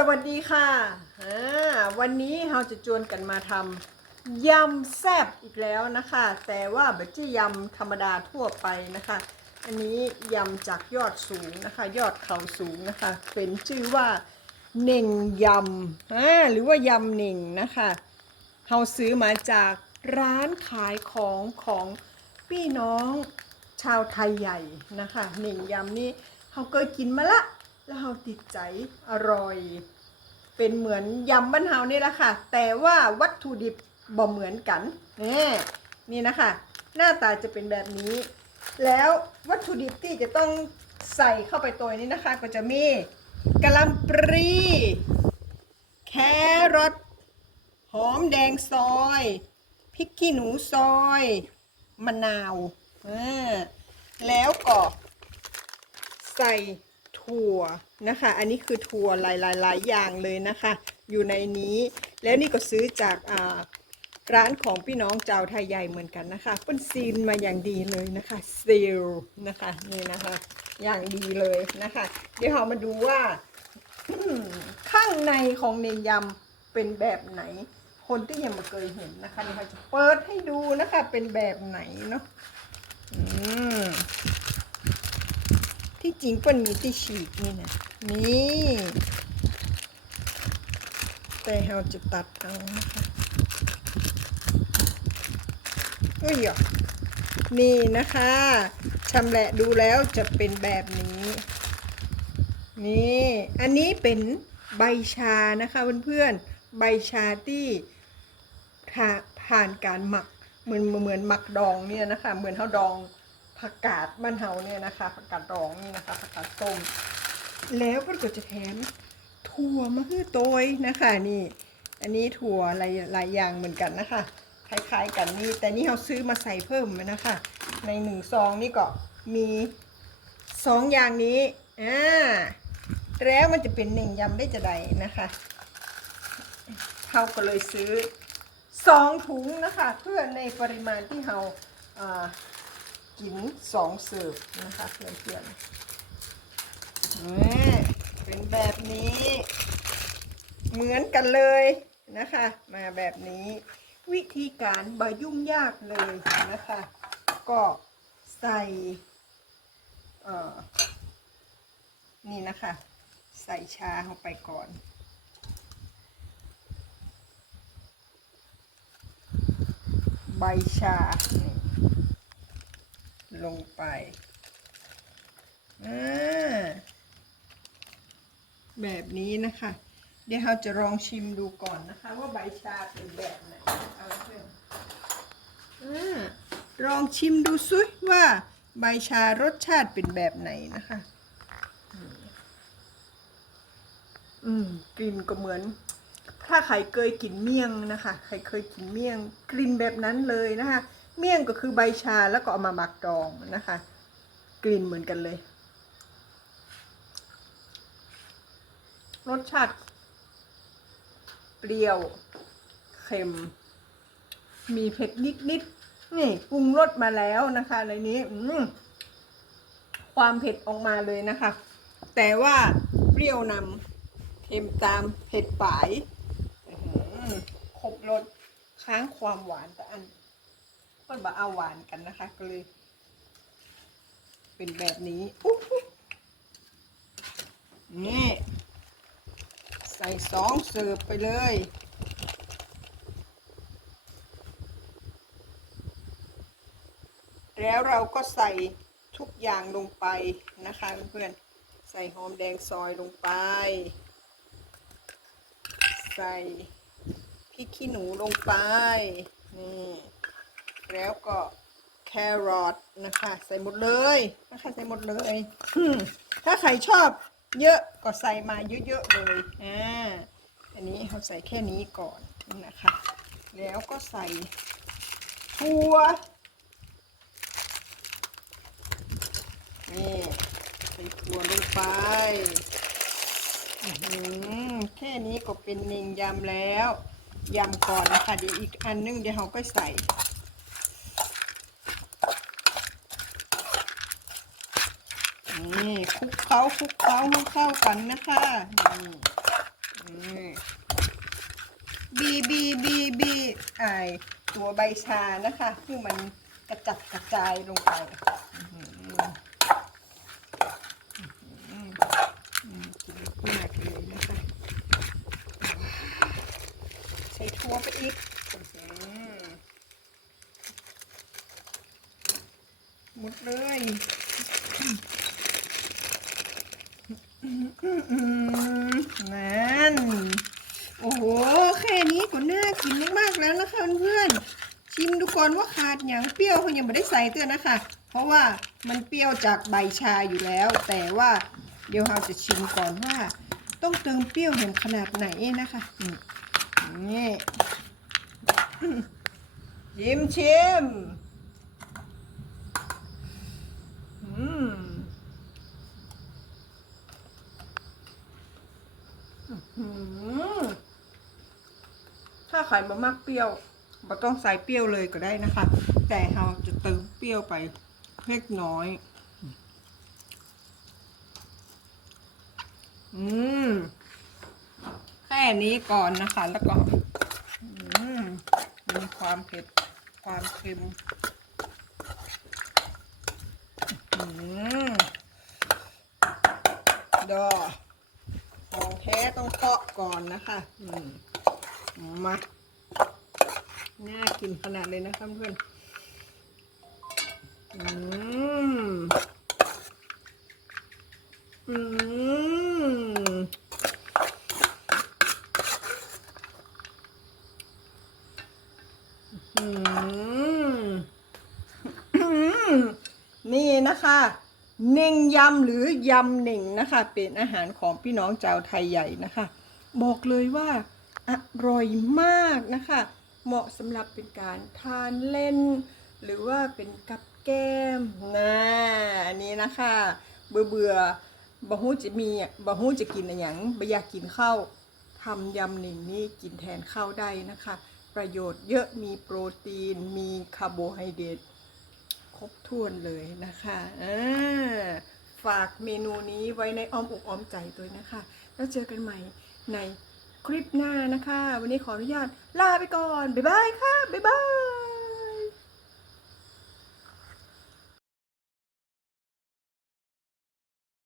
สวัสดีค่ะอ่าวันนี้เราจะจวนกันมาทำยำแซบอีกแล้วนะคะ แต่ว่าไม่ใช่ยำธรรมดาทั่วไปนะคะ อันนี้ยำจากยอดสูงนะคะ ยอดเขาสูงนะคะ เป็นชื่อว่าเน่งยำอ่าหรือว่ายำเน่งนะคะเราซื้อมาจากร้านขายของของพี่น้องชาวไทยใหญ่นะคะเน่งยำนี่เราเคยกินมาละ แล้วเราติดใจอร่อย เป็นเหมือนยำบ้านเฮานี่แหละค่ะ แต่ว่าวัตถุดิบบ่เหมือนกันนี่นี่นะคะ หน้าตาจะเป็นแบบนี้ แล้ววัตถุดิบที่จะต้องใส่เข้าไปตัวนี้นะคะ ก็จะมีกะหล่ำปรีแครอทหอมแดงซอยพริกขี้หนูซอยมะนาวอแล้วก็ใส่ ถั่วนะคะ อันนี้คือถั่วหลายๆๆอย่างเลยนะคะ อยู่ในนี้ แล้วนี่ก็ซื้อจากร้านของพี่น้องเจ้าไทยใหญ่เหมือนกันนะคะเปิ้นซีนมาอย่างดีเลยนะคะซีลนะคะนี่นะคะ อย่างดีเลยนะคะ เดี๋ยวเรามาดูว่าข้างในของเนยยำเป็นแบบไหน คนที่ยังไม่เคยเห็นนะคะเดี๋ยวเราจะเปิดให้ดูนะคะ เป็นแบบไหนเนาะอืม จริงเปิ้นมีที่ฉีกนี่นะนี่ แต่เราจะตัดเอานะคะอุ้ยอะนี่นะคะชำแหละดูแล้วจะเป็นแบบนี้ นี่ อันนี้เป็นใบชานะคะเพื่อนๆ ใบชาที่ผ่าผ่านการหมักเหมือนเหมือนหมักดองเนี่ยนะคะ เหมือนเขาดอง ผักกาดบ้านเฮาเนี่ยนะคะผักกาดดองนี่นะคะผักกาดต้มแล้วก็จะแถมถั่วมะฮือโตยนะคะนี่ อันนี้ถั่วหลายหลายอย่างเหมือนกันนะคะคล้ายๆกันนี่แต่นี่เราซื้อมาใส่เพิ่มนะคะ ในหนึ่งซองนี่ก็มีสองอย่างนี้อ่าแล้วมันจะเป็นหนึ่งยำได้จะใดนะคะเราก็เลยซื้อสองถุงนะคะ เพื่อในปริมาณที่เราอ่า กินสองเสิร์ฟนะคะเพื่อนๆนี่เป็นแบบนี้ เหมือนกันเลยนะคะ มาแบบนี้ วิธีการบายุ่งยากเลยนะคะ ก็ใส่เออนี่นะคะ ใส่ชาเข้าไปก่อนใบชานี่ ลงไปแบบนี้นะคะ เดี๋ยวเราจะลองชิมดูก่อนนะคะ ว่าใบชาเป็นแบบไหนเอาเพื่อนลองชิมดูซุยว่าใบชารสชาติเป็นแบบไหนนะคะ อืมกลิ่นก็เหมือน ถ้าใครเคยกินเมี่ยงนะคะ ใครเคยกินเมี่ยง กลิ่นแบบนั้นเลยนะคะ เมี่ยงก็คือใบชาแล้วก็เอามาหมักดองนะคะ กลิ่นเหมือนกันเลย รสชาติ เปรี้ยว เค็ม มีเผ็ดนิดๆนี่ปรุงรสมาแล้วนะคะในนี้ความเผ็ดออกมาเลยนะคะ แต่ว่าเปรี้ยวนำเค็มตามเผ็ดปลายครบรสค้างความหวานแต่อัน ก็บะเอาหวานกันนะคะ ก็เลย เป็นแบบนี้อุ๊บอุ๊บนี่ ใส่สองเสิร์ฟไปเลยแล้วเราก็ใส่ทุกอย่างลงไปนะคะเพื่อนๆใส่หอมแดงซอยลงไป ใส่พริกขี้หนูลงไปนี่ แล้วก็แครอทนะคะ ใส่หมดเลยนะคะใส่หมดเลยอืมถ้าใครชอบเยอะก็ใส่มาเยอะๆเลยอ่าอันนี้เราใส่แค่นี้ก่อนนะคะ แล้วก็ใส่ถั่วนี่ใส่ถั่วลงไปอื้อหือแค่นี้ก็เป็นเนงยำแล้วยำก่อนนะคะเดี๋ยวอีกอันนึงเดี๋ยวเราก็ใส่ นี่คลุกเคล้าคลุกเคล้าให้เข้ากันนะคะนี่บีบีบีบีไอตัวใบชานะคะซึ่งมันกระจัดกระจายลงไปอื้อหืออื้อหืออืมกินมากเลยนะคะใส่ทั่วไปอีกหมดเลย นั่น โอ้โห แค่นี้ก็น่ากินมากๆแล้วนะคะเพื่อนชิมดูก่อนว่าขาดอย่างเปรี้ยวเขายังไม่ได้ใส่เตือนนะคะ เพราะว่ามันเปรี้ยวจากใบชาอยู่แล้ว แต่ว่าเดี๋ยวเราจะชิมก่อนว่า ต้องเติมเปรี้ยวอย่างขนาดไหนนะคะนี่ชิมชิมอืม อืม ถ้าใครมามากเปรี้ยวเราต้องใส่เปรี้ยวเลยก็ได้นะคะ แต่เราจะเติมเปรี้ยวไปเล็กน้อย อืม แค่นี้ก่อนนะคะ แล้วก็มีความเผ็ด ความเค็ม อืมดอ ต้องเคาะก่อนนะคะมาน่ากินขนาดเลยนะคะเพื่อนอืมอืม อืม อืม นี่นะคะ เน่งยำหรือยำเน่งนะคะ เป็นอาหารของพี่น้องชาวไทยใหญ่นะคะ บอกเลยว่าอร่อยมากนะคะ เหมาะสำหรับเป็นการทานเล่น หรือว่าเป็นกับแก้มนะอันนี้นะคะ เบื่อเบื่อบะฮู้จะมีบะฮู้จะกินอะไรอย่างบะอยากกินข้าวทำยำหนึ่งนี่กินแทนข้าวได้นะคะ ประโยชน์เยอะมีโปรตีน มีคาร์โบไฮเดรต ครบถ้วนเลยนะคะฝากเมนูนี้ไว้ในอ้อมอกอ้อมใจด้วยนะคะ แล้วเจอกันใหม่ในคลิปหน้านะคะ วันนี้ขออนุญาตลาไปก่อน บ๊ายบายค่ะ บ๊ายบาย